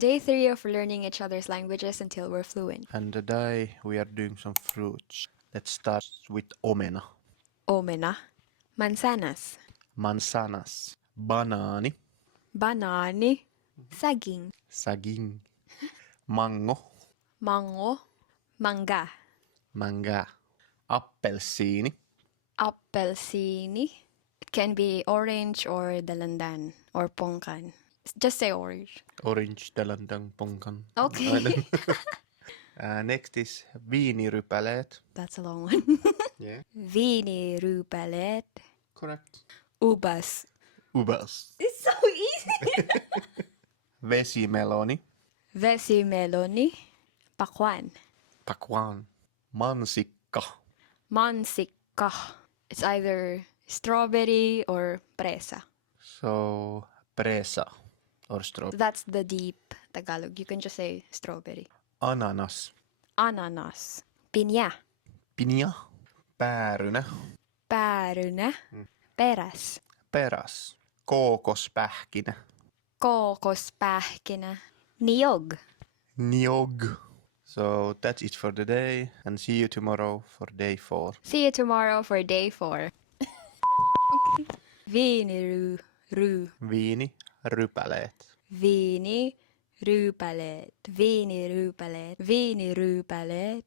Day 3 of learning each other's languages until we're fluent. And today we are doing some fruits. Let's start with omena, Omena, manzanas, manzanas, banaani, banani, saging, saging, mango, mango, manga, manga, appelsiini, appelsini. It can be orange or dalandan or pongkan. Just say orange. orange, dalandang, pongkan. Okay. Next is viinirypäleet. That's a long one. Yeah, Viinirypäleet. correct. Ubas. Ubas. It's so easy. Vesimeloni, Vesimeloni. Pakwan. pakwan, mansikka, Mansikka. It's either strawberry or presa. so presa or strawberry. That's the deep Tagalog. You can just say strawberry. Ananas, Ananas. Piña. piña, päärynä, Päärynä. Peras. peras, kookospähkinä, Kookospähkinä. Niyog. niog. So that's it for the day and see you tomorrow for day 4. See you tomorrow for day 4. Viinirypäleet. Viiniryypäleet. Viiniryypäleet. Viiniryypäleet.